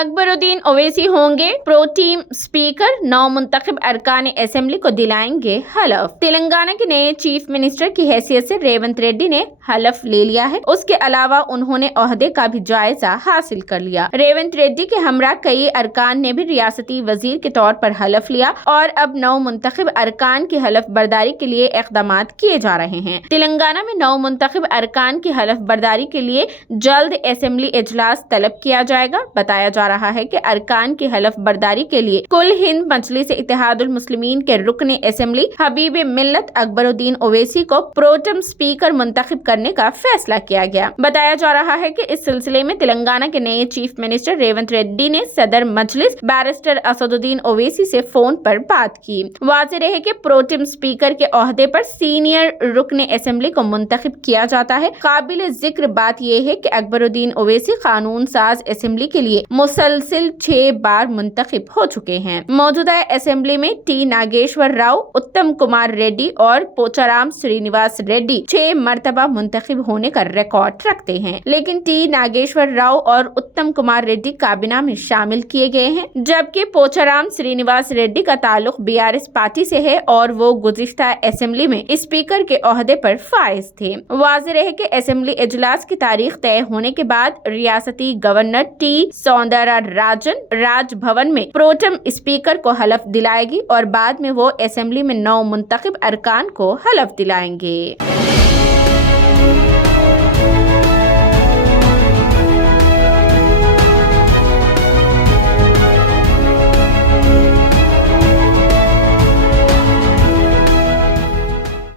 अकबरुद्दीन ओवैसी होंगे प्रोटीम स्पीकर, 9 मुंतखब अरकान असेंबली को दिलाएंगे हलफ। तेलंगाना के नए चीफ मिनिस्टर की हैसियत से रेवंत रेड्डी ने हलफ ले लिया है। उसके अलावा उन्होंने ओहदे का भी जायजा हासिल कर लिया। रेवंत रेड्डी के हमरा कई अरकान ने भी रियासती वजीर के तौर पर हलफ लिया और अब 9 मुंतखब अरकान की हलफ बर्दारी के लिए इक़दाम किए जा रहे हैं। तेलंगाना में 9 मुंतखब अरकान की हलफ बर्दारी के लिए जल्द असेंबली इजलास तलब किया जाएगा। बताया जा रहा है कि अरकान की हलफ बर्दारी के लिए कुल हिंद मजलिस इत्तेहादुल मुस्लिमीन के रुकन असेंबली हबीब मिल्लत अकबरुद्दीन ओवैसी को प्रोटेम स्पीकर मुंतखब करने का फैसला किया गया। बताया जा रहा है कि इस सिलसिले में तेलंगाना के नए चीफ मिनिस्टर रेवंत रेड्डी ने सदर मजलिस बैरिस्टर असदुद्दीन ओवैसी से फोन पर बात की। वाज़ेह रहे कि प्रोटेम स्पीकर के ओहदे पर सीनियर रुकन असेंबली को मुंतखब किया जाता है। काबिल जिक्र बात यह है कि अकबरुद्दीन ओवैसी कानून साज असेंबली के लिए मुसलसिल 6 बार मुंतखब हो चुके हैं। मौजूदा असेंबली में टी नागेश्वर राव, उत्तम कुमार रेड्डी और पोचाराम श्रीनिवास रेड्डी 6 मरतबा मुंतखब होने का रिकॉर्ड रखते हैं, लेकिन टी नागेश्वर राव और उत्तम कुमार रेड्डी काबीना में शामिल किए गए हैं, जबकि पोचाराम श्रीनिवास रेड्डी का ताल्लुक बीआरएस पार्टी से है और वो गुज़िश्ता असेंबली में स्पीकर के ओहदे पर फाइज थे। वाज़ेह रहे कि असेंबली इजलास की तारीख तय होने के बाद रियासती गवर्नर टी सौंदरा राजन राजभवन में प्रोटेम स्पीकर को हलफ दिलाएगी और बाद में वो असेंबली में 9 मुंतखब अरकान को हलफ दिलाएंगे।